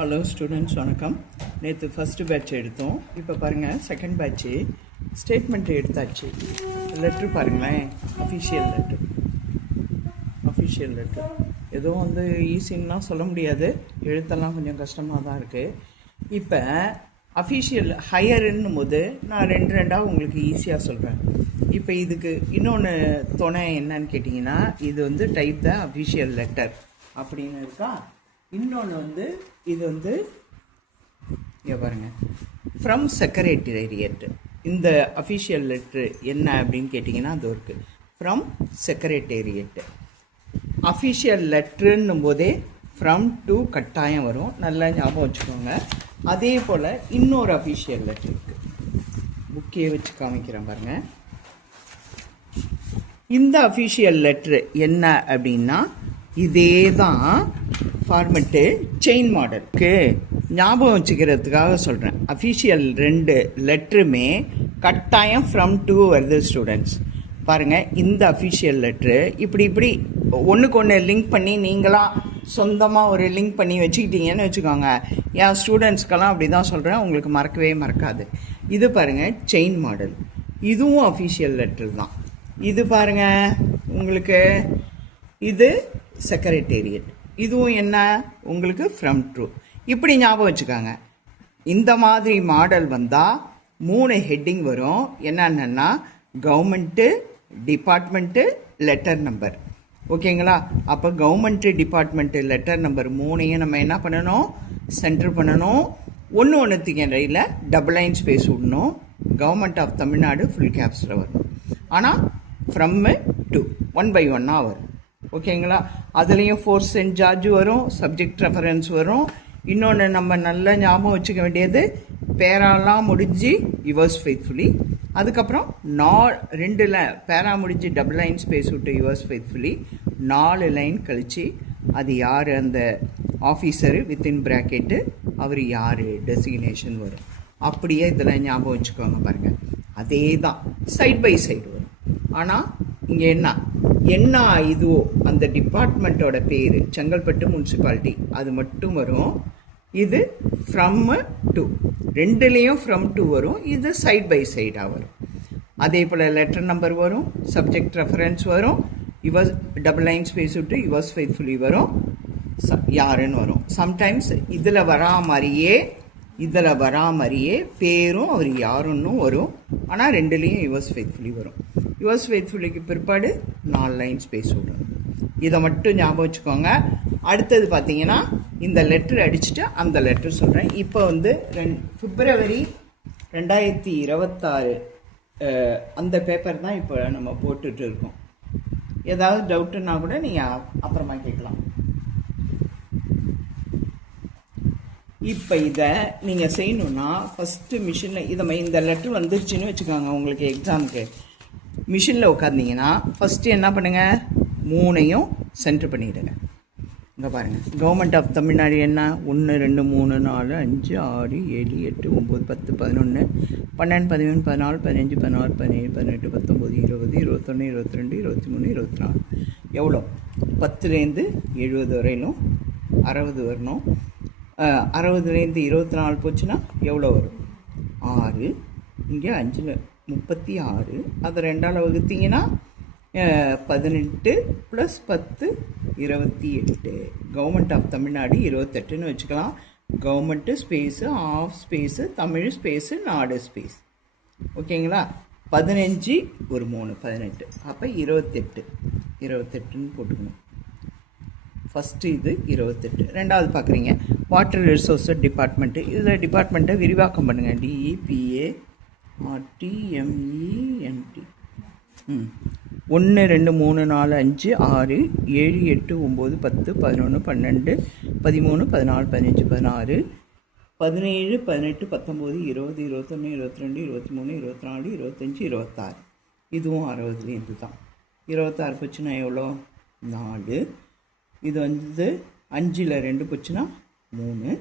Hello students, வணக்கம். நேற்று first batch எடுத்தோம். இப்போ பாருங்கள், செகண்ட் பேட்ச்சு ஸ்டேட்மெண்ட் எடுத்தாச்சு. லெட்ரு பாருங்களேன், அஃபிஷியல் லெட்ரு எதுவும் ஈஸின்னா சொல்ல முடியாது, எழுத்தெல்லாம் கொஞ்சம் கஷ்டமாக தான் இருக்குது. இப்போ அஃபிஷியல் ஹையருன்னும் போது நான் ரெண்டாக உங்களுக்கு ஈஸியாக சொல்கிறேன். இப்போ இதுக்கு இன்னொன்று துணை என்னன்னு கேட்டிங்கன்னா, இது டைப் த அஃபிஷியல் லெட்டர் அப்படின்னு இருக்கா. இன்னொன்று இது இங்கே பாருங்கள், ஃப்ரம் செக்ரட்டேரியட். இந்த அஃபிஷியல் லெட்ரு என்ன அப்படின்னு கேட்டிங்கன்னா அது இருக்குது, ஃப்ரம் செக்ரட்டேரியட். அஃபிஷியல் லெட்ருன்னும் போதே ஃப்ரம் டு கட்டாயம் வரும், நல்லா ஞாபகம் வச்சுக்கோங்க. அதே போல் இன்னொரு அஃபிஷியல் லெட்ரு இருக்குது, புக்கே வச்சு காமிக்கிறேன் பாருங்கள். இந்த அஃபிஷியல் லெட்ரு என்ன அப்படின்னா, இதே தான் ஃபார்மெட்டு செயின் மாடலுக்கு ஞாபகம் வச்சுக்கிறதுக்காக சொல்கிறேன். அஃபிஷியல் ரெண்டு லெட்ருமே கட்டாயம் ஃப்ரம் டு வருது ஸ்டூடெண்ட்ஸ். பாருங்கள், இந்த அஃபிஷியல் லெட்ரு இப்படி ஒன்றுக்கு ஒன்று லிங்க் பண்ணி நீங்களாக சொந்தமாக ஒரு லிங்க் பண்ணி வச்சுக்கிட்டீங்கன்னு வச்சுக்கோங்க. என் ஸ்டூடெண்ட்ஸ்க்கெல்லாம் அப்படி தான் சொல்கிறேன், உங்களுக்கு மறக்கவே மறக்காது. இது பாருங்கள் செயின் மாடல், இதுவும் அஃபிஷியல் லெட்ரு தான். இது பாருங்கள் உங்களுக்கு, இது செக்ரட்டேரியட், இதுவும் என்ன உங்களுக்கு ஃப்ரம் டு. இப்படி ஞாபகம் வச்சுக்காங்க. இந்த மாதிரி மாடல் வந்தால் 3 ஹெட்டிங் வரும். என்னென்னா கவர்மெண்ட்டு, டிபார்ட்மெண்ட்டு, லெட்டர் நம்பர். ஓகேங்களா? அப்போ கவர்மெண்ட்டு, டிபார்ட்மெண்ட்டு, லெட்டர் நம்பர் 3ஐயும் நம்ம என்ன பண்ணணும், சென்டர் பண்ணணும். ஒன்றுத்துக்கு இடையில் டபுள் லைன் ஸ்பேஸ் விடணும். கவர்மெண்ட் ஆஃப் தமிழ்நாடு ஃபுல் கேப்ஸில் வரும். ஆனால் ஃப்ரம்மு டு 1 by 1 வரும். ஓகேங்களா? அதுலேயும் ஃபோர்ஸ் சென்ட் சார்ஜ் வரும், சப்ஜெக்ட் ரெஃபரன்ஸ் வரும். இன்னொன்று நம்ம நல்லா ஞாபகம் வச்சுக்க வேண்டியது, பேராலாம் முடிஞ்சு யுவர்ஸ் ஃபெய்த்ஃபுல்லி, அதுக்கப்புறம் 2 பேரா முடிஞ்சு டபுள் லைன் ஸ்பேஸ் விட்டு யுவர்ஸ் ஃபெய்த்ஃபுல்லி, 4 லைன் கழித்து அது யார் அந்த ஆஃபீஸரு வித்தின் ப்ராக்கெட்டு, அவர் யார் டெசிக்னேஷன் வரும். அப்படியே இதில் ஞாபகம் வச்சுக்கோங்க பாருங்கள். அதே தான் சைட் பை சைடு வரும். ஆனால் இங்கே என்ன இதுவோ அந்த டிபார்ட்மெண்ட்டோட பேர், செங்கல்பட்டு முனிசிபாலிட்டி, அது மட்டும் வரும். இது ஃப்ரம் டு, ரெண்டுலேயும் ஃப்ரம் டு வரும். இது சைட் பை சைடாக வரும். அதே போல் லெட்டர் நம்பர் வரும், சப்ஜெக்ட் ரெஃபரன்ஸ் வரும், யுவர்ஸ் டபுள் லைன் ஸ்பேஸ் விட்டு யுவர்ஸ் ஃபெய்த்ஃபுல்லி வரும், யாருன்னு வரும். சம்டைம்ஸ் இதில் வரா மாதிரியே பேரும் அவர் யாருன்னு வரும். ஆனால் ரெண்டுலேயும் யுவர்ஸ் ஃபெய்த்ஃபுல்லி வரும். யுவர்ஸ் ஃபெய்த்ஃபுல்லிக்கு பிற்பாடு 4 லைன் ஸ்பேஸ் விடும். இதை மட்டும் ஞாபகம் வச்சுக்கோங்க. அடுத்தது பார்த்தீங்கன்னா, இந்த லெட்ரு அடிச்சுட்டு அந்த லெட்ரு சொல்கிறேன். இப்போ பிப்ரவரி 2026 அந்த பேப்பர் தான் இப்போ நம்ம போட்டுட்டு இருக்கோம். ஏதாவது டவுட்டுன்னா கூட நீங்கள் அப்புறமா கேட்கலாம். இப்போ இதை நீங்கள் செய்யணுன்னா ஃபஸ்ட்டு மிஷினில் இந்த லெட்ரு வந்துருச்சுன்னு வச்சுக்கோங்க. உங்களுக்கு எக்ஸாமுக்கு மிஷினில் உட்காந்திங்கன்னா ஃபஸ்ட்டு என்ன பண்ணுங்கள், 3ஐயும் சென்டர் பண்ணிவிடுங்க. இங்கே பாருங்கள், கவர்மெண்ட் ஆஃப் தமிழ்நாடு என்ன, 1 2 3 4 5 6 7 8 9 10 11 12 13 14 15 16 17 18 19 20 21 22 23 24. எவ்வளோ? 10லேருந்து 70 வரையிலும் 60 வரணும். 60லேருந்து 24 போச்சுன்னா எவ்வளோ வரும்? 6. இங்கே 5 36. அதை 2ஆல் வகுத்தீங்கன்னா 18 + 10 28. கவர்மெண்ட் ஆஃப் தமிழ்நாடு 28ன்னு வச்சுக்கலாம். Government space, of space, Tamil space, நாடு ஸ்பேஸ். ஓகேங்களா? 15 ஒரு 3 18. அப்போ 28ன்னு போட்டுக்கணும். ஃபஸ்ட்டு இது 28. ரெண்டாவது பார்க்குறீங்க, வாட்டர் ரிசோர்ஸஸ் டிபார்ட்மெண்ட்டு. இதில் டிபார்ட்மெண்ட்டை விரிவாக்கம் பண்ணுங்கள். DEPARTMENT. 1 2 3 4 5 6 7 8 9 10 11 12 13 14 15 16 17 18 19 20 21 22 23 24 25 26. இதுவும் 60லேருந்து தான். 26 போச்சுன்னா எவ்வளோ? 4. இது 5ல் 2 போச்சுன்னா 3.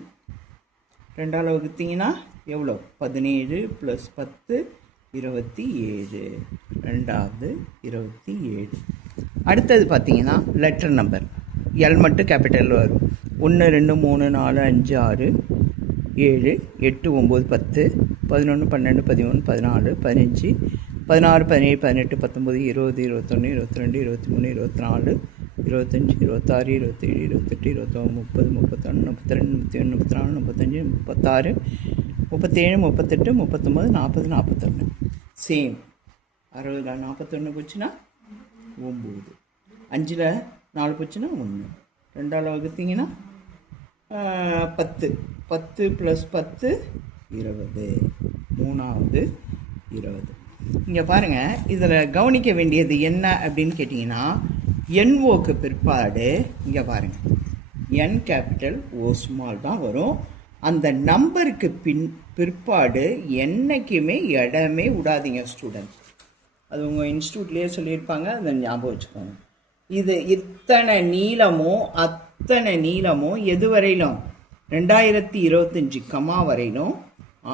2ஆல் வகுத்தீங்கன்னா எவ்வளோ? 17 + 10 27. ரெண்டாவது 27. அடுத்தது பார்த்தீங்கன்னா லெட்டர் நம்பர், எல் மட்டும் கேபிட்டல் வரும். 1 2 3 4 5 6 7 8 9 10 11 12 13 14 15 16 17 18 19 20 21 22 23 24 25 26 27 28 29 30 31 32 33 34 35 36 37 38 39 40 சேம் 60 41 போச்சுன்னா 9 5 4 போச்சுன்னா 1 2ஆல் வகுத்தீங்கன்னா 10 10 + 10 20 3ஆவது 20. இங்கே பாருங்கள், இதில் கவனிக்க வேண்டியது என்ன அப்படின்னு கேட்டிங்கன்னா NOக்கு பிற்பாடு இங்கே பாருங்கள் N கேபிட்டல் O ஸ்மால் தான் வரும். அந்த நம்பருக்கு பிற்பாடு என்னைக்குமே இடமே விடாதீங்க ஸ்டூடெண்ட்ஸ். அது உங்கள் இன்ஸ்டியூட்லேயே சொல்லியிருப்பாங்க, அதை ஞாபகம் வச்சுக்கோங்க. இது இத்தனை நீளமும் எது வரையிலும் 2025 கமா வரையிலும்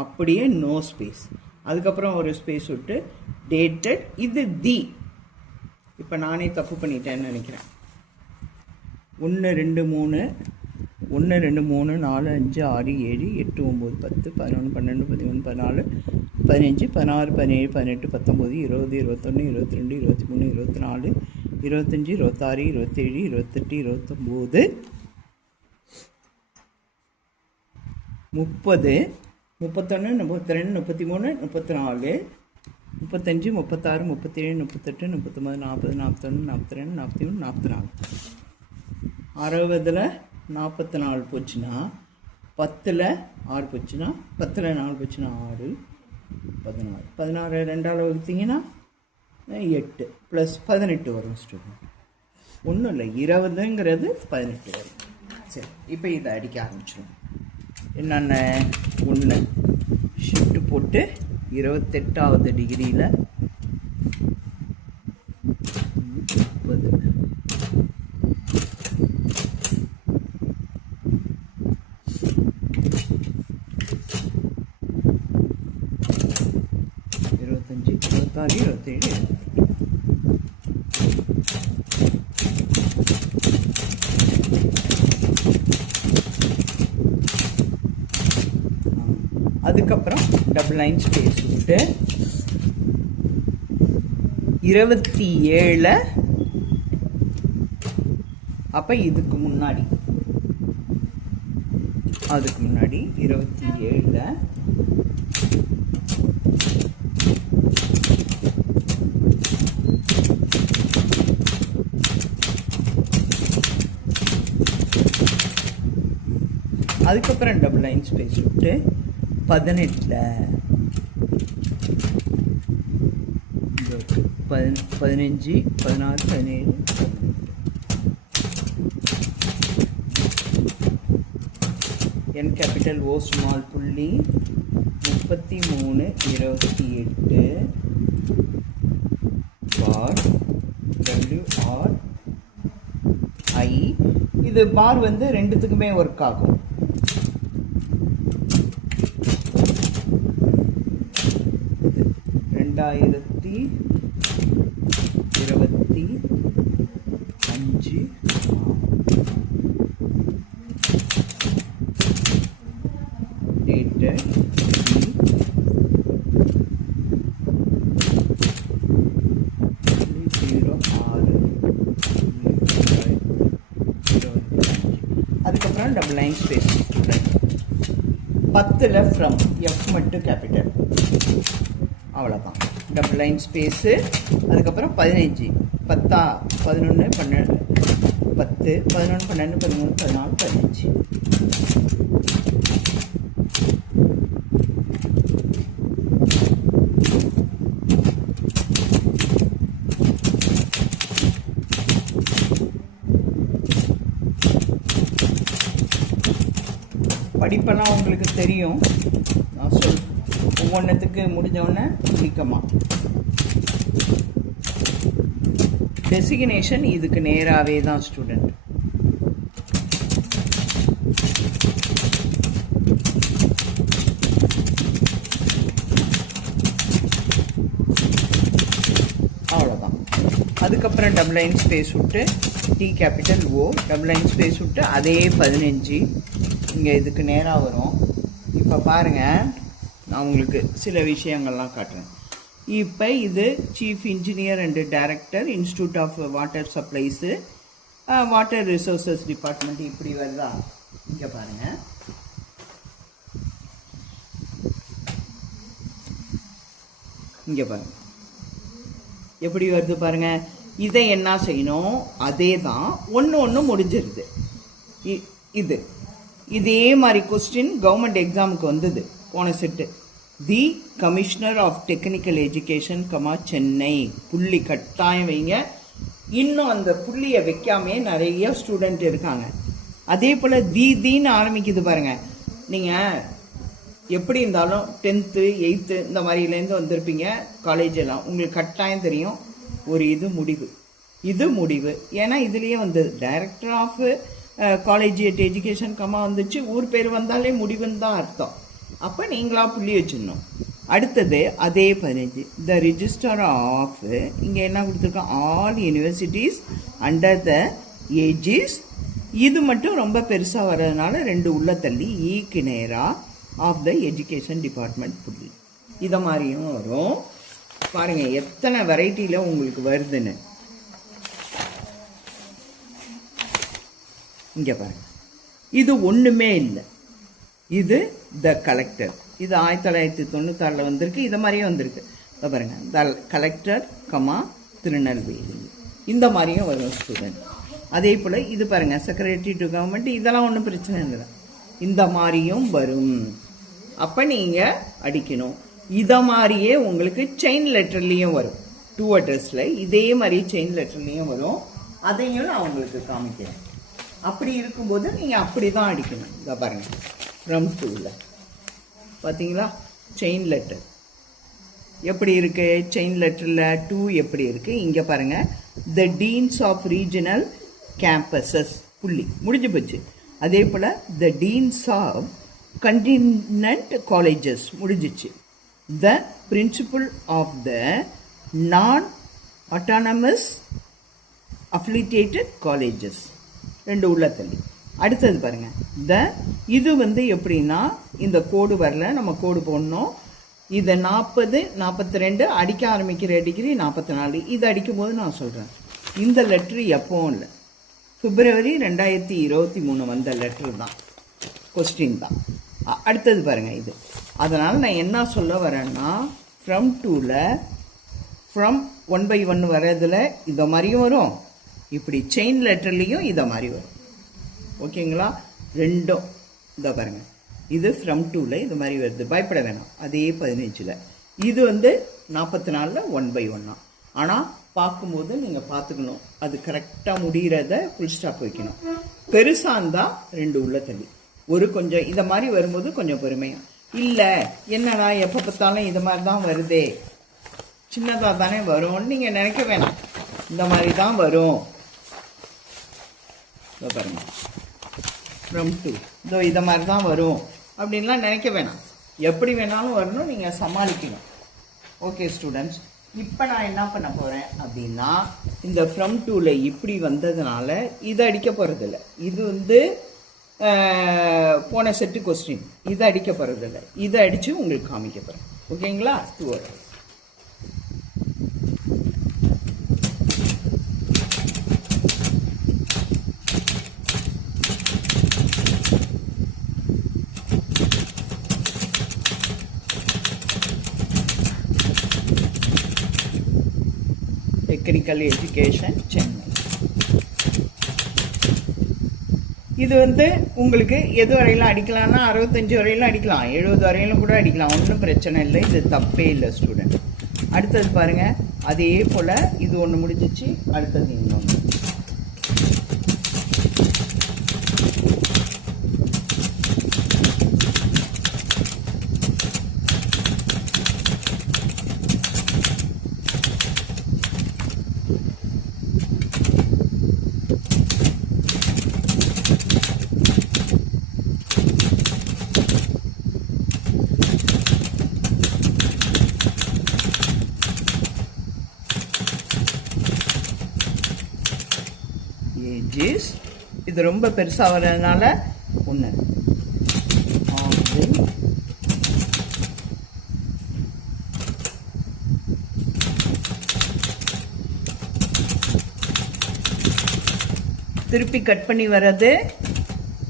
அப்படியே நோ ஸ்பேஸ். அதுக்கப்புறம் ஒரு ஸ்பேஸ் விட்டு டேட்டட். இது தி. இப்போ நானே தப்பு பண்ணிட்டேன்னு நினைக்கிறேன். 1 2 3 4 5 6 7 8 9 10 11 12 13 14 15 16 17 18 19 20 21 22 23 24 25 26 27 28 29 30 31 32 33 34 35 36 37 38 39 40 41 42 43 44 60 44 போச்சுன்னா 10 6 போச்சுன்னா 10 4 போச்சுன்னா 6 16 16 2ஆல் வகுத்தீங்கன்னா 8 + 18 வரும் ஸ்டூடெண்ட். ஒன்றும் இல்லை, 20ங்கிறது 18 வரும். சரி, இப்போ இதை அடிக்க ஆரம்பிச்சிடும். என்னென்ன 1 ஷிஃப்ட் போட்டு 28வது டிகிரியில் 30 25 26 27 அதுக்கப்புறம் டபுள் லைன் ஸ்பேஸ் விட்டு 27 அப்போ இதுக்கு முன்னாடி 27 அதுக்கப்புறம் டபுள் லைன் ஸ்பேஸ் விட்டு 18 15 16 17 N கேபிட்டல் O ஸ்மால் புள்ளி 33 28 பார் WR I. இது பார் வந்து ரெண்டுத்துக்குமே ஒர்க் ஆகும். இது 2025 dated 06/2025. அதுக்கப்புறம் double line space 10 from F மட்டும் கேபிட்டல், அவ்வளோதான். Double line space. அதுக்கப்புறம் 15 10 11 12 10 11 12 13 14 15. படிப்பெல்லாம் உங்களுக்கு தெரியும், நான் ஒவ்வொன்றத்துக்கு முடிஞ்சோடனே முடிக்கமா. டெசிக்னேஷன் இதுக்கு நேராகவே தான் ஸ்டூடெண்ட். அவ்வளோதான். அதுக்கப்புறம் டபுள் லைன் ஸ்பேஸ் விட்டு T capital O double line space விட்டு அதே 15 இங்கே இதுக்கு நேராக வரும். இப்போ பாருங்கள், நான் உங்களுக்கு சில விஷயங்கள்லாம் காட்டுறேன். இப்போ இது chief engineer and director institute of water supplies water resources department இப்படி வருதா? இங்கே பாருங்கள், இங்கே பாருங்கள் எப்படி வருது பாருங்கள். இதை என்ன செய்யணும், அதே தான் ஒன்று முடிஞ்சிருது. இது இதே மாதிரி கொஸ்டின் கவர்மெண்ட் எக்ஸாமுக்கு வந்தது போன set. The commissioner of technical education Chennai புள்ளி கட்டாயம் வைங்க. இன்னும் அந்த புள்ளியை வைக்காமே நிறைய ஸ்டூடெண்ட் இருக்காங்க. அதே போல் தீன்னு ஆரம்பிக்குது பாருங்கள். நீங்கள் எப்படி இருந்தாலும் 10th 8th இந்த மாதிரிலேருந்து வந்திருப்பீங்க காலேஜ் எல்லாம், உங்களுக்கு கட்டாயம் தெரியும். ஒரு இது முடிவு ஏன்னா இதுலேயே வந்து டைரக்டர் ஆஃப் காலேஜியேட் எஜுகேஷன் வந்துச்சு, ஊர் பேர் வந்தாலே முடிவுன்னு தான் அர்த்தம். அப்போ நீங்களா புள்ளி வச்சிடணும். அடுத்தது அதே 15 த ரிஜிஸ்டர் ஆஃப், இங்கே என்ன கொடுத்துருக்கோம், all universities under the age is. இது மட்டும் ரொம்ப பெருசாக வர்றதுனால 2 உள்ள தள்ளி ஈக்கு நேரா ஆஃப் த எஜுகேஷன் டிபார்ட்மெண்ட் புள்ளி. இதை மாதிரியும் வரும். பாருங்கள் எத்தனை வெரைட்டியில் உங்களுக்கு வருதுன்னு. இங்கே பாருங்கள், இது ஒன்றுமே இல்லை. இது த கலெக்டர், இது 1996 வந்திருக்கு. இது மாதிரியே வந்திருக்கு. இதை பாருங்கள், த கலெக்டர் திருநெல்வேலி இந்த மாதிரியும் வரும் ஸ்டூடெண்ட். அதே போல் இது பாருங்கள், செக்ரட்டரி டு கவர்மெண்ட், இதெல்லாம் ஒன்றும் பிரச்சனை இல்லை, இந்த மாதிரியும் வரும். அப்போ நீங்கள் அடிக்கணும். இதை மாதிரியே உங்களுக்கு செயின் லெட்டர்லேயும் வரும். 2 அட்ரஸில் இதே மாதிரி செயின் லெட்டர்லேயும் வரும். அதையும் நான் உங்களுக்கு காமிக்கிறேன். அப்படி இருக்கும்போது நீங்கள் அப்படி தான் அடிக்கணும். இதை பாருங்கள், ஃப்ரம் 2ல் பார்த்தீங்களா செயின் லெட்டர் எப்படி இருக்குது. செயின் லெட்டரில் 2 எப்படி இருக்குது இங்கே பாருங்கள். த டீன்ஸ் ஆஃப் ரீஜனல் கேம்பஸஸ் புள்ளி முடிஞ்சு போச்சு. அதே போல் த டீன்ஸ் ஆஃப் கண்டினென்ட் காலேஜஸ் முடிஞ்சிச்சு. த பிரின்சிபல் ஆஃப் த நான் அட்டானமஸ் அஃபிலியேட்டட் காலேஜஸ் 2 உள்ள தள்ளி. அடுத்தது பாருங்கள், இது வந்து எப்படின்னா இந்த கோடு வரல, நம்ம கோடு போடணும். இதை 40 42 அடிக்க ஆரம்பிக்கிற டிகிரி 44 இது அடிக்கும் போது நான் சொல்கிறேன். இந்த லெட்ரு எப்பவும் இல்லை, பிப்ரவரி 2023 வந்த லெட்ரு தான், கொஸ்டின் தான். அடுத்தது பாருங்கள் இது. அதனால் நான் என்ன சொல்ல வரேன்னா, ஃப்ரம் 2ல் ஃப்ரம் 1 by 1 வர்றதில் இதை மாதிரியும் வரும், இப்படி செயின் லெட்டர்லேயும் இதை மாதிரி வரும். ஓகேங்களா, ரெண்டும் இதை பாருங்கள். இது ஃப்ரம் 2ல் இது மாதிரி வருது, பயப்பட வேணாம். அதே 15ல் இது வந்து 44ல் 1 by 1. ஆனால் பார்க்கும்போது நீங்கள் பார்த்துக்கணும், அது கரெக்டாக முடிகிறத ஃபுல் ஸ்டாப் வைக்கணும். பெருசாக இருந்தால் 2 உள்ள தள்ளி, ஒரு கொஞ்சம் இதை மாதிரி வரும்போது கொஞ்சம் பொறுமையாக. இல்லை என்னடா எப்போ பார்த்தாலும் இது மாதிரி தான் வருதே, சின்னதாக தானே வரும்னு நீங்கள் நினைக்க வேணாம். இந்த மாதிரி தான் வரும். இதோ பாருங்கள், ஃப்ரம் 2 இதோ இதை மாதிரி தான் வரும் அப்படின்லாம் நினைக்க வேணாம். எப்படி வேணாலும் வரணும், நீங்கள் சமாளிக்கணும். ஓகே ஸ்டூடெண்ட்ஸ், இப்போ நான் என்ன பண்ண போகிறேன் அப்படின்னா, இந்த ஃப்ரம் 2ல் இப்படி வந்ததுனால இதை அடிக்க போகிறதில்ல. இது வந்து போன செட்டு கொஸ்டின், இதை அடிக்க போகிறதில்ல, இதை அடித்து உங்களுக்கு காமிக்க போகிறேன். ஓகேங்களா, 2 hours. Technical education Chennai. இது வந்து உங்களுக்கு எது வரையிலும் அடிக்கலாம்னா 65 வரையிலும் அடிக்கலாம், 70 வரையிலும் கூட அடிக்கலாம், ஒன்றும் பிரச்சனை இல்லை. இது தப்பே இல்லை ஸ்டூடெண்ட். அடுத்தது பாருங்கள், அதே போல் இது ஒன்று முடிஞ்சிச்சு, அடுத்தது இன்னொன்று. இது ரொம்ப பெருசாக வர்றதுனால 1 6 திருப்பி கட் பண்ணி வர்றது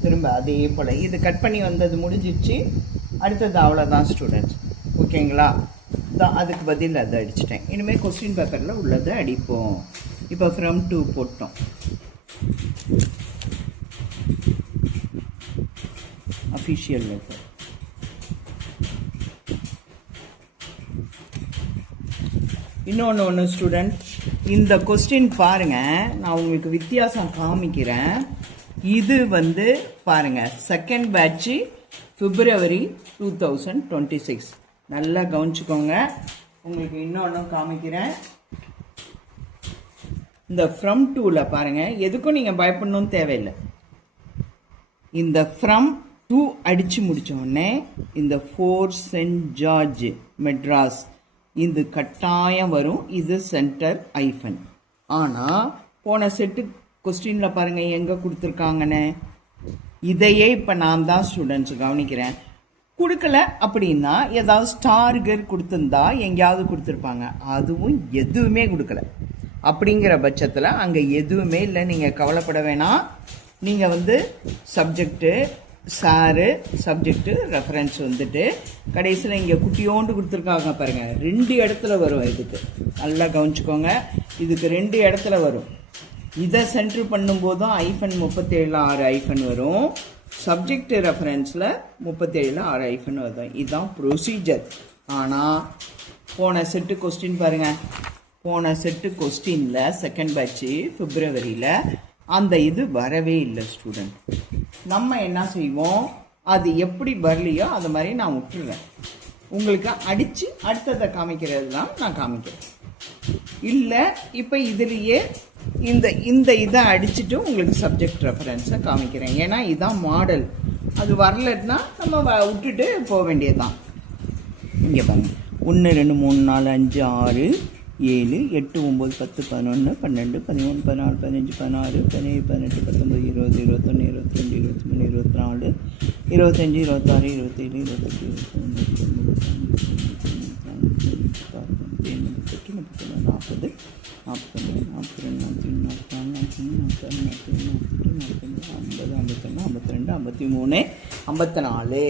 திரும்ப அதே போல் இது கட் பண்ணி வந்தது முடிஞ்சிச்சு. அடுத்தது அவ்வளோதான் ஸ்டூடெண்ட்ஸ். ஓகேங்களா? அதுக்கு பதில் அதை அடிச்சிட்டேன். இனிமேல் கொஸ்டின் பேப்பரில் உள்ளதை அடிப்போம். இப்போ ஃப்ரம் டு போட்டோம். Official letter. இன்னொன்று ஸ்டூடெண்ட், இந்த கொஸ்டின் பாருங்கள், நான் உங்களுக்கு வித்தியாசம் காமிக்கிறேன். இது பாருங்கள், செகண்ட் பேட்ச் February 2026. நல்லா கவனிச்சுக்கோங்க. உங்களுக்கு இன்னொன்று காமிக்கிறேன். இந்த ஃப்ரம் டூவில் பாருங்கள், எதுக்கும் நீங்கள் பயப்படணும்னு தேவையில்லை. இந்த ஃப்ரம் டூ அடித்து முடித்தோடனே இந்த ஃபோர் சென்ட் ஜார்ஜ் மெட்ராஸ் இது கட்டாயம் வரும். இது சென்டர் ஐஃபன். ஆனால் போன செட்டு கொஸ்டினில் பாருங்கள் எங்கே கொடுத்துருக்காங்கன்னு. இதையே இப்போ நான் தான் ஸ்டூடெண்ட்ஸ் கவனிக்கிறேன். கொடுக்கல அப்படின்னா ஏதாவது ஸ்டார்கர் கொடுத்துருந்தா எங்கேயாவது கொடுத்துருப்பாங்க. அதுவும் எதுவுமே கொடுக்கல. அப்படிங்கிற பட்சத்தில் அங்கே எதுவுமே இல்லை. நீங்கள் கவலைப்பட வேணாம். நீங்கள் சப்ஜெக்டு சாரு, சப்ஜெக்டு, ரெஃபரன்ஸ் கடைசியில் இங்கே குட்டியோண்டு கொடுத்துருக்காங்க பாருங்கள். 2 இடத்துல வரும். இதுக்கு நல்லா கவனிச்சுக்கோங்க. இதுக்கு 2 இடத்துல வரும். இதை சென்ட்ரு பண்ணும்போதும் ஐஃபன் 37 ஐஃபன் வரும். சப்ஜெக்ட் ரெஃபரன்ஸில் 37 ஐஃபன் வரும். இதுதான் ப்ரொசீஜர். ஆனால் போன செட்டு கொஸ்டின் பாருங்கள். போன செட்டு கொஸ்டினில் செகண்ட் பேட்ச் பிப்ரவரியில் அந்த இது வரவே இல்லை ஸ்டூடெண்ட். நம்ம என்ன செய்வோம், அது எப்படி வரலையோ அது மாதிரி நான் விட்டுருவேன். உங்களுக்கு அடித்து அடுத்ததை காமிக்கிறது தான் நான் காமிக்கிறேன். இல்லை இப்போ இதுலேயே இந்த இதை அடிச்சுட்டு உங்களுக்கு சப்ஜெக்ட் ரெஃபரன்ஸை காமிக்கிறேன். ஏன்னா இதுதான் மாடல். அது வரலன்னா நம்ம விட்டுட்டு போக வேண்டியது தான். இங்கே பாருங்கள், 1 2 3 4 5 6 7 8 9 10 11 12 13 14 15 16 17 18 19 20 21 22 23 24 25 26 27 28 29 54.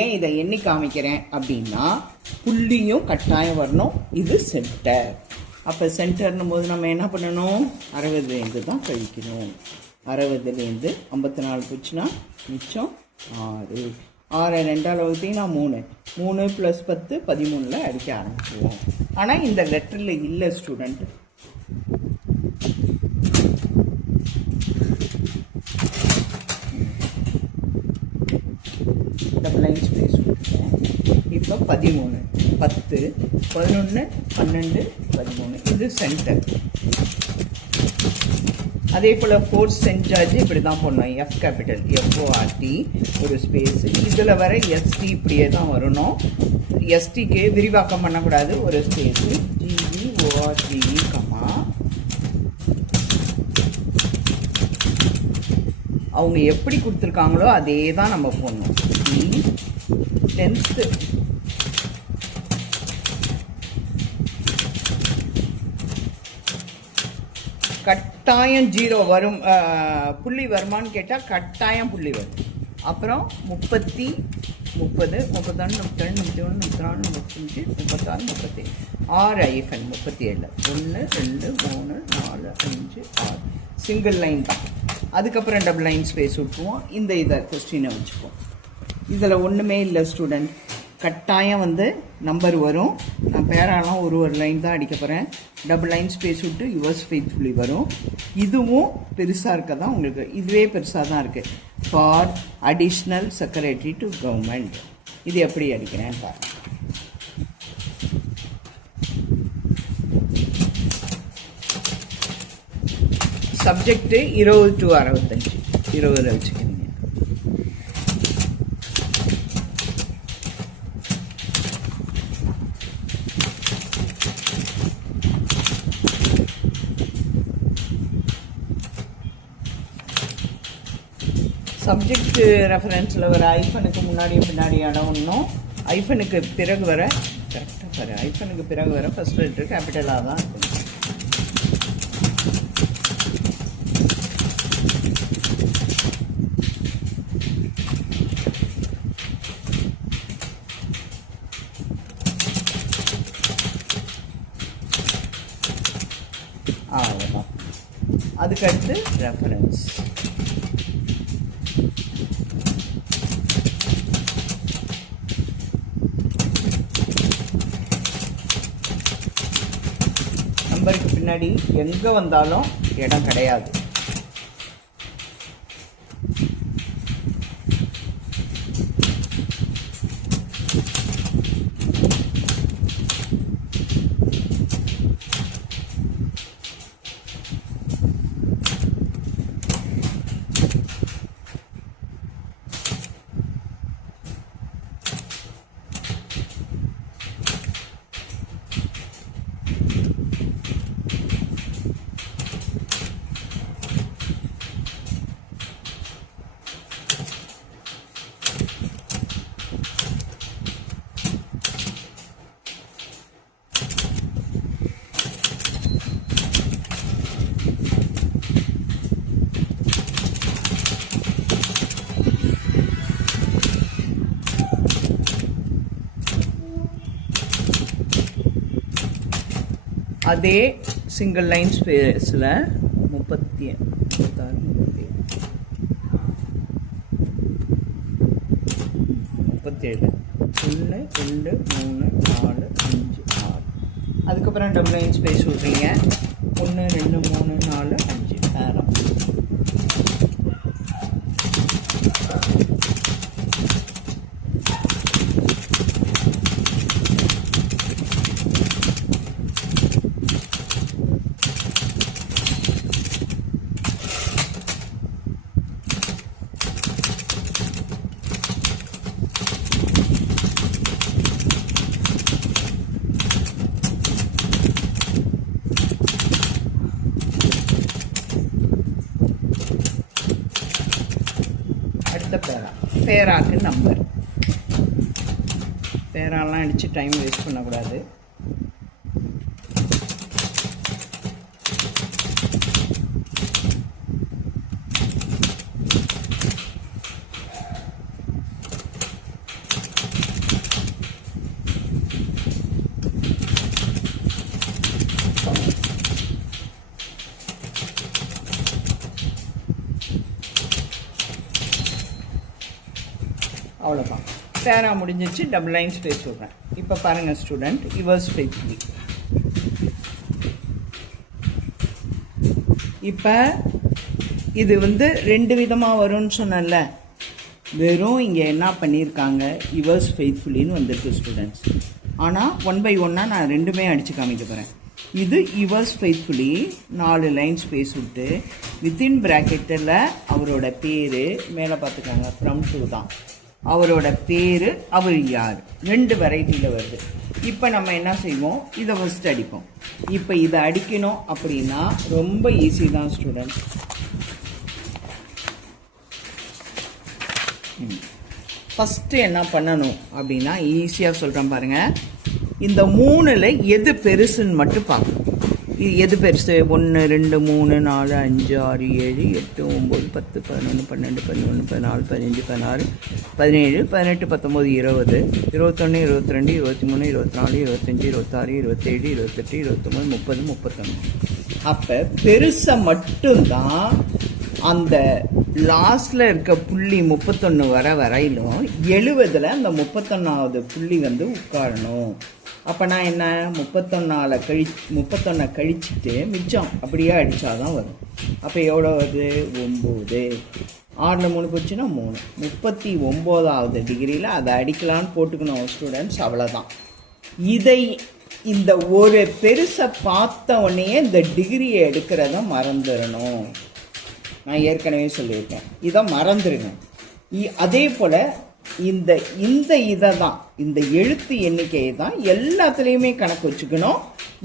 ஏன் இதை எண்ணி காமிக்கிறேன் அப்படின்னா, புள்ளியும் கட்டாயம் வரணும். இது சென்டர். அப்போ சென்டர்னும் போது நம்ம என்ன பண்ணணும், 60லேருந்து தான் கழிக்கணும். 60லேருந்து 54 போச்சுன்னா மிச்சம் 6. 6 2ஆல் வகுத்தீங்கன்னா 3 3 + 10 13 அடிக்க ஆரம்பிச்சுவோம். ஆனால் இந்த லெட்டரில் இல்லை ஸ்டூடெண்ட். டபுள் லைன் ஸ்பேஸ் கொடுத்துருக்கேன். இப்போ 13 10 11 12 13 இது சென்டர். அதே போல் ஃபோர்த் சென்ட் ஜார்ஜ் இப்படி தான் போடணும். எஃப் கேபிட்டல் FORT ஒரு ஸ்பேஸு. இதில் வர ST இப்படியே தான் வரணும். STக்கு விரிவாக்கம் பண்ணக்கூடாது. ஒரு ஸ்பேஸு GEORGE கமா அவங்க எப்படி கொடுத்துருக்காங்களோ அதே தான் நம்ம போடணும். 10th கட்டாயம் 0 வரும். புள்ளி வருமானு கேட்டால் கட்டாயம் புள்ளி வரும். அப்புறம் 30 30 31 32 33 34 35 36 37 6 ஐஃபன் 37 1 2 3 4 5 6 சிங்கிள் லைன் தான். அதுக்கப்புறம் டபுள் லைன் ஸ்பேஸ் விட்டுருவோம். இதை கொஸ்டினை வச்சுப்போம். இதில் ஒன்றுமே இல்லை ஸ்டூடெண்ட். கட்டாயம் நம்பர் வரும். நான் பேராலாம் ஒரு லைன் தான் அடிக்க போகிறேன். டபுள் லைன் ஸ்பேஸ் விட்டு யுவர்ஸ் ஃபெய்த்ஃபுல்லி வரும். இதுவும் பெருசாக இருக்க தான் உங்களுக்கு. இதுவே பெருசாக தான் இருக்குது. For additional secretary to government. இது எப்படி அடிக்கிறேன் பாருங்கள். சப்ஜெக்டு 20 to 65 20 வச்சுக்கிறீங்க. சப்ஜெக்ட் ரெஃபரன்ஸில் வர ஐஃபனுக்கு முன்னாடி பின்னாடி இடம் ஒன்றும் ஐஃபனுக்கு பிறகு வர கரெக்டாக வர ஐஃபனுக்கு பிறகு வர ஃபஸ்ட் லெட்ரு கேபிட்டலாக தான் இருக்கும். அவ்வளோதான். அதுக்கடுத்து ரெஃபரன்ஸ். நம்பருக்கு பின்னாடி எங்கே வந்தாலும் இடம் கிடையாது. அதே சிங்கிள் லைன் ஸ்பேஸில் 37 1 2 3 4 5 6. அதுக்கப்புறம் டபுள் லைன் ஸ்பேஸ் விட்றீங்க. 1 2 3 4 5 நேரம். பேராக்கு நம்பர். பேராலாம் அடித்து டைம் வேஸ்ட் பண்ணக்கூடாது. அவ்வளோதான். பேரா முடிஞ்சிச்சு. டபுள் லைன் ஸ்பேஸ் சொல்கிறேன். இப்போ பாருங்கள் ஸ்டூடெண்ட், யுவர்ஸ் ஃபெய்த்ஃபுல்லி. இப்போ இது ரெண்டு விதமாக வரும்னு சொன்னல. வெறும் இங்கே என்ன பண்ணியிருக்காங்க, யுவர்ஸ் ஃபெய்த்ஃபுல்லின்னு வந்திருக்கு ஸ்டூடெண்ட்ஸ். ஆனால் 1 by 1 நான் ரெண்டுமே அடித்து காமிக்க போகிறேன். இது யுவர்ஸ் ஃபெய்த்ஃபுல்லி 4 லைன் ஸ்பேஸ் விட்டு வித்தின் ப்ராக்கெட்டில் அவரோட பேர் மேலே பார்த்துக்காங்க. ஃப்ரம் டூ தான் அவரோட பேர், அவர் யார், 2 வெரைட்டியில் வருது. இப்போ நம்ம என்ன செய்வோம், இதை ஃபஸ்ட்டு அடிப்போம். இப்போ இதை அடிக்கணும் அப்படின்னா ரொம்ப ஈஸி தான் ஸ்டூடெண்ட்ஸ். ஃபஸ்ட்டு என்ன பண்ணணும் அப்படின்னா ஈஸியாக சொல்கிறேன் பாருங்கள். இந்த 3ல் எது பெருசுன்னு மட்டும் பார்க்கணும். எது பெருசு? 1 2 3 4 5 6 7 8 9 10 11 12 13 14 15 16 17 18 19 20 21 22 23 24 25 26 27 28 29 30 31. அப்போ பெருசை மட்டும்தான் அந்த லாஸ்டில் இருக்க புள்ளி 31 வரையிலும் 70ல் அந்த 31வது புள்ளி உட்காரணும். அப்போ நான் என்ன 31 கழிச்சுட்டு மிச்சம் அப்படியே அடித்தாதான் வரும். அப்போ எவ்வளோ வருது? 9. 6ல் 3 போச்சுன்னா 3. 39வது டிகிரியில் அதை அடிக்கலான்னு போட்டுக்கணும் ஸ்டூடெண்ட்ஸ். அவ்வளோதான். இதை இந்த ஒரு பெருசை பார்த்த உடனே இந்த டிகிரியை எடுக்கிறத மறந்துடணும். நான் ஏற்கனவே சொல்லியிருக்கேன், இதை மறந்துடுங்க. அதே போல் இந்த இதை தான், இந்த எழுத்து எண்ணிக்கையை தான் எல்லாத்துலேயுமே கணக்கு வச்சுக்கணும்.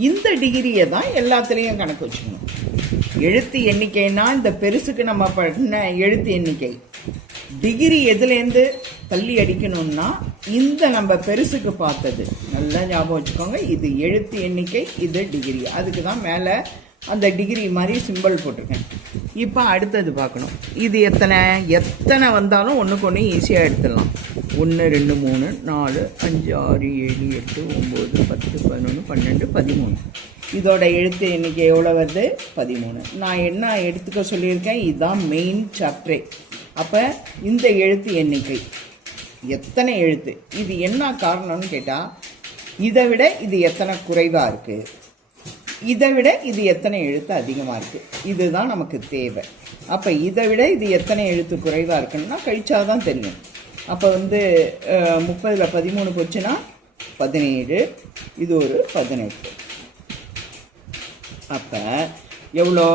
இந்த டிகிரியை தான் எல்லாத்துலேயும் கணக்கு வச்சுக்கணும். எழுத்து எண்ணிக்கைன்னா இந்த பெருசுக்கு நம்ம பண்ண எழுத்து எண்ணிக்கை. டிகிரி எதுலேருந்து தள்ளி அடிக்கணும்னா இந்த நம்ம பெருசுக்கு பார்த்தது நல்லா ஞாபகம் வச்சுக்கோங்க. இது எழுத்து எண்ணிக்கை, இது டிகிரி. அதுக்கு தான் மேலே அந்த டிகிரி மாதிரி சிம்பிள் போட்டிருக்கேன். இப்போ அடுத்தது பார்க்கணும். இது எத்தனை வந்தாலும் ஒன்றுக்கு ஒன்று ஈஸியாக எடுத்துடலாம். 1 2 3 4 5 6 7 8 9 10 11 12 13. இதோட எழுத்து எண்ணிக்கை எவ்வளோ வருது? 13. நான் என்ன எடுத்துக்க சொல்லியிருக்கேன், இதுதான் மெயின் சாப்டரே. அப்போ இந்த எழுத்து எண்ணிக்கை எத்தனை எழுத்து, இது என்ன காரணம்னு கேட்டால் இதை விட இது எத்தனை குறைவாக இருக்குது, இதை விட இது எத்தனை எழுத்து அதிகமாக இருக்குது, இதுதான் நமக்கு தேவை. அப்போ இதை விட இது எத்தனை எழுத்து குறைவாக இருக்குன்னா கழிச்சாதான் தெரியும். அப்போ 30ல் 13 போச்சுன்னா 17, இது ஒரு 18. அப்போ எவ்வளோ?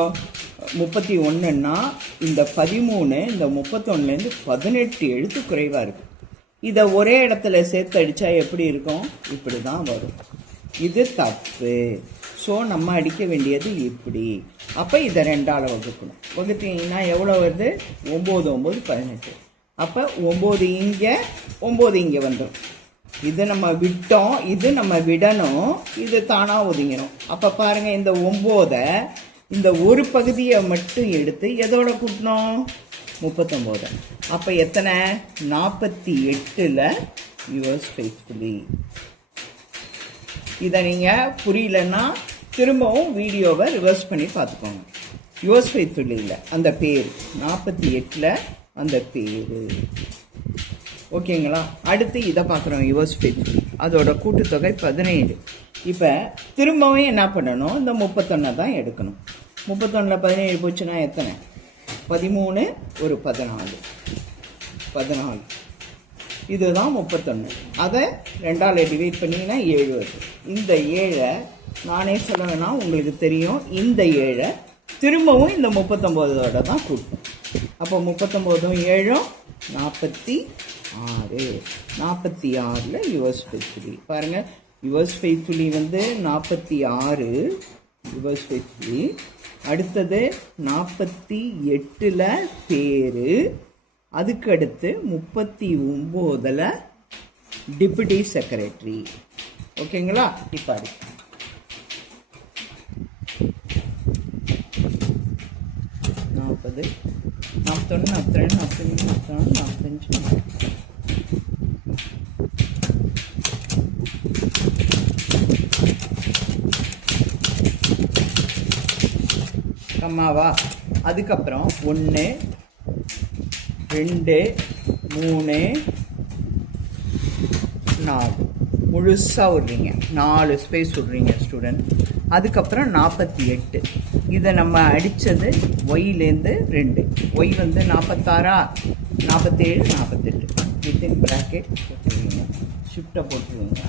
31ன்னா இந்த 13 இந்த 31லேருந்து 18 எழுத்து குறைவாக இருக்குது. இதை ஒரே இடத்துல சேர்த்து அடித்தா எப்படி இருக்கும்? இப்படி தான் வரும். இது தப்பு. ஸோ நம்ம அடிக்க வேண்டியது இப்படி. அப்போ இதை 2ஆல் வகுக்கணும். வகுத்தீங்கன்னா எவ்வளோ வருது? 9 9 18. அப்போ 9 இங்கே 9 இங்கே வந்துடும். இது நம்ம விட்டோம், இது நம்ம விடணும், இது தானாக ஒதுங்கிடும். அப்போ பாருங்கள், இந்த 9 இந்த ஒரு பகுதியை மட்டும் எடுத்து எதோட கூட்டணும்? 39. அப்போ எத்தனை? 48ல் யுவர்ஸ் ஃபெய்த்ஃபுல்லி. இதை நீங்கள் புரியலன்னா திரும்பவும் வீடியோவை ரிவர்ஸ் பண்ணி பார்த்துக்கோங்க. யுவர்ஸ் ஃபெய்த்ஃபுல்லியில் அந்த பேர் 48ல் அந்த பேர். ஓகேங்களா? அடுத்து இதை பார்க்குறோம். யுவர்ஸ் ஃபெய்த்ஃபுல்லி அதோட கூட்டுத்தொகை 17. இப்போ திரும்பவும் என்ன பண்ணணும்? இந்த 31 தான் எடுக்கணும். 31ல் 17 போச்சுன்னா எத்தனை? 13 ஒரு 14. இதுதான் 31. அதை 2ஆல் டிவைட் பண்ணிங்கன்னா 7 வருது. இந்த 7 நானே சொல்ல வேணாம், உங்களுக்கு தெரியும். இந்த 7 திரும்பவும் இந்த 39ஓட தான் கூட்டணும். அப்போ 39ம் 7ம் 46. 46ல் யுவர்ஸ் ஃபெய்த்ஃபுல்லி. பாருங்கள், யுவர்ஸ் ஃபெய்த்ஃபுல்லி 46 யுவர்ஸ் ஃபெய்த்ஃபுல்லி. அடுத்தது 48ல் பேர். அதுக்கு அடுத்து 39ல் டிப்யூட்டி செக்ரட்டரி. ஓகேங்களா? இப்போ 40 41 42 43 44 45. கம்மாவா? அதுக்கப்புறம் 1 2 3 4 முழுசாக விட்றீங்க. 4 ஸ்பேஸ் விட்றீங்க ஸ்டூடெண்ட். அதுக்கப்புறம் 48. இதை நம்ம அடித்தது ஒய்லேருந்து 2. ஒய் 46, 47, 48. வித்தின் ப்ராக்கெட் போட்டுருவீங்க. ஷிஃப்டை போட்டுருவீங்க.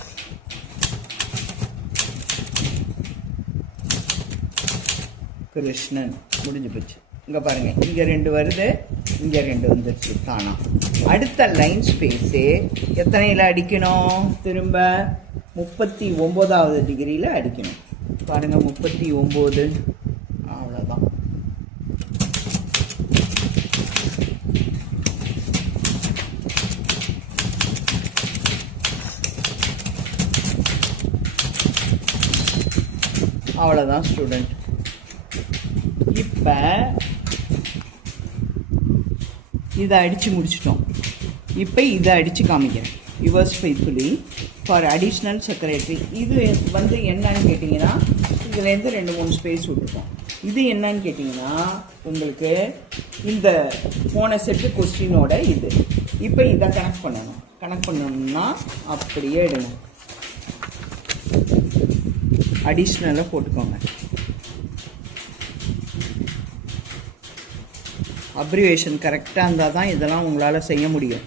கிருஷ்ணன் முடிஞ்சு போச்சு. இங்கே பாருங்கள், இங்கே 2 வருது, இங்கே 2 வந்துருச்சு தானா. அடுத்த லைன் ஸ்பேஸு எத்தனையில் அடிக்கணும்? திரும்ப 39வது டிகிரியில் அடிக்கணும். பாருங்கள், 39. அவ்வளோதான். அவ்வளோதான் ஸ்டூடெண்ட். இப்போ இதை அடித்து முடிச்சிட்டோம். இப்போ இதை அடித்து காமிக்கிறேன். Yours faithfully for additional secretary. இது என்னன்னு கேட்டிங்கன்னா இதுலேருந்து 2-3 ஸ்பேஸ் விட்டுருக்கோம். இது என்னன்னு கேட்டிங்கன்னா உங்களுக்கு இந்த போன செட்டு கொஸ்டினோட இது. இப்போ இதை கனெக்ட் பண்ணணும்னா அப்படியே எடுங்க, அடிஷ்னலாக போட்டுக்கோங்க. அப்ரிவேஷன் கரெக்டாக இருந்தால் தான் இதெல்லாம் உங்களால் செய்ய முடியும்.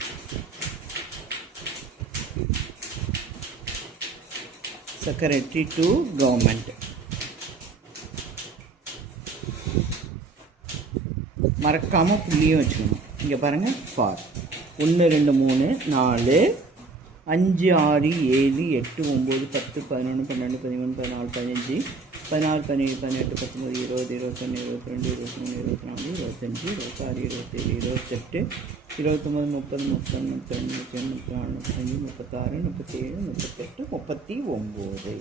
Secretary to government. மறக்காமல் புள்ளியும் வச்சுக்கணும். இங்கே பாருங்கள், ஃபார் 1 2 3 4 5 6 7 8 9 10 11 12 13 14 15 16 17 18 19 20 21 22 23 24 25 26 27 28 29 30 31 32 33 34 35 36 37 38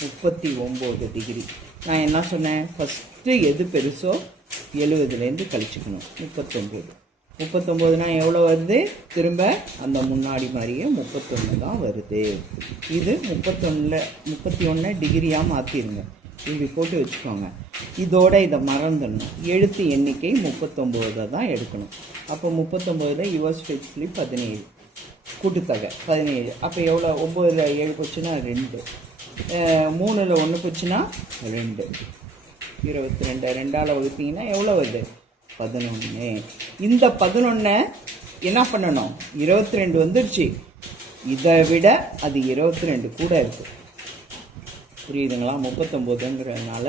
39 டிகிரி. நான் என்ன சொன்னேன், ஃபஸ்ட்டு எது பெருசோ 70லேருந்து கழிச்சுக்கணும். 39 எவ்வளோ வருது, திரும்ப அந்த முன்னாடி மாதிரியே 31 தான் வருது. இது 31 டிகிரியாக மாற்றிடுங்க, இப்படி போட்டு வச்சுக்கோங்க. இதோட இதை மறந்துடணும், எழுத்து எண்ணிக்கை 39 தான் எடுக்கணும். அப்போ 39 யுஎஸ் ஃபேஸ்லி 17 கூட்டுத்தொகை 17. அப்போ எவ்வளோ, 9ல் 7 போச்சுன்னா 2, 3ல் 1 போச்சுன்னா 2, 22. 2ஆல் வகுத்தீங்கன்னா எவ்வளோ வருது, 11. இந்த 11 என்ன பண்ணணும், 22 வந்துடுச்சு, இதை விட அது 22 கூட இருக்குது. புரியுதுங்களா? 39ங்கிறதுனால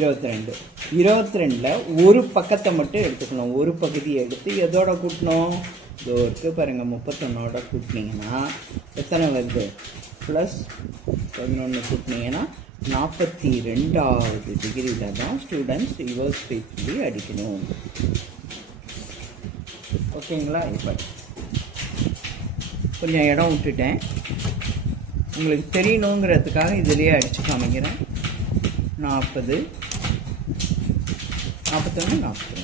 22. 22ல் ஒரு பக்கத்தை மட்டும் எடுத்துக்கணும், ஒரு பகுதியை எடுத்து எதோட கூட்டணும், இதோ இருக்கு பாருங்கள், 31ஓட கூட்டினீங்கன்னா எத்தனை வருது, ப்ளஸ் 11 கூட்டினீங்கன்னா 42வது டிகிரியில் தான் ஸ்டூடெண்ட்ஸ் ரிவர்ஸ் ஃபேஸ்லி அடிக்கணும். ஓகேங்களா? இப்போ கொஞ்சம் இடம் விட்டுட்டேன், உங்களுக்கு தெரியணுங்கிறதுக்காக இதிலேயே அடித்து காமிக்கிறேன். 40, 41, 42.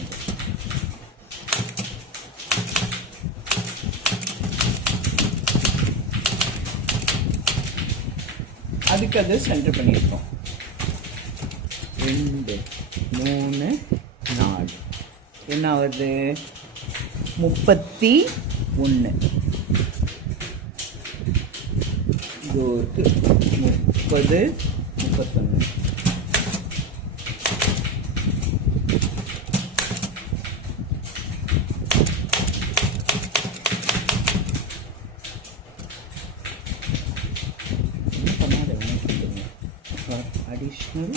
அதுக்கு அது சென்டர் பண்ணியிருக்கோம். 2, 3, 4 என்ன ஆகுது, 31. இது 30, 31. additional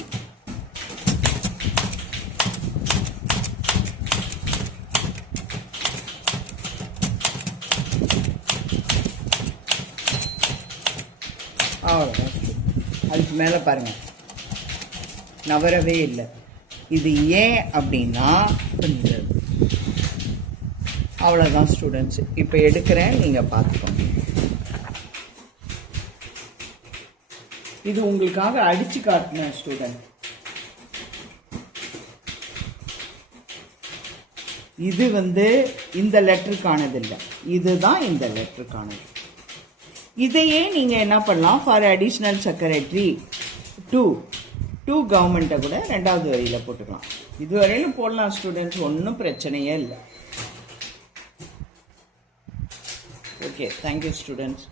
அவ்வளோதான். அதுக்கு மேலே பாருங்கள், நவரவே இல்லை. இது ஏன் அப்படின்னா அவ்வளோதான் ஸ்டூடெண்ட்ஸ். இப்போ எடுக்கிறேன், நீங்கள் பார்த்துக்கோங்க. இது உங்களுக்காக அடிச்சு காட்டினேன் ஸ்டூடெண்ட். இது இந்த லெட்டருக்கானது இல்லை, இதுதான் இந்த லெட்டருக்கானது. இதையே நீங்க என்ன பண்ணலாம், ஃபார் அடிஷனல் செக்ரட்டரி டு கவர்மெண்ட்டை கூட 2வது வரியில போட்டுக்கலாம். இதுவரையிலும் போடலாம் ஸ்டூடெண்ட்ஸ், ஒன்றும் பிரச்சனையே இல்லை. Okay, thank you students.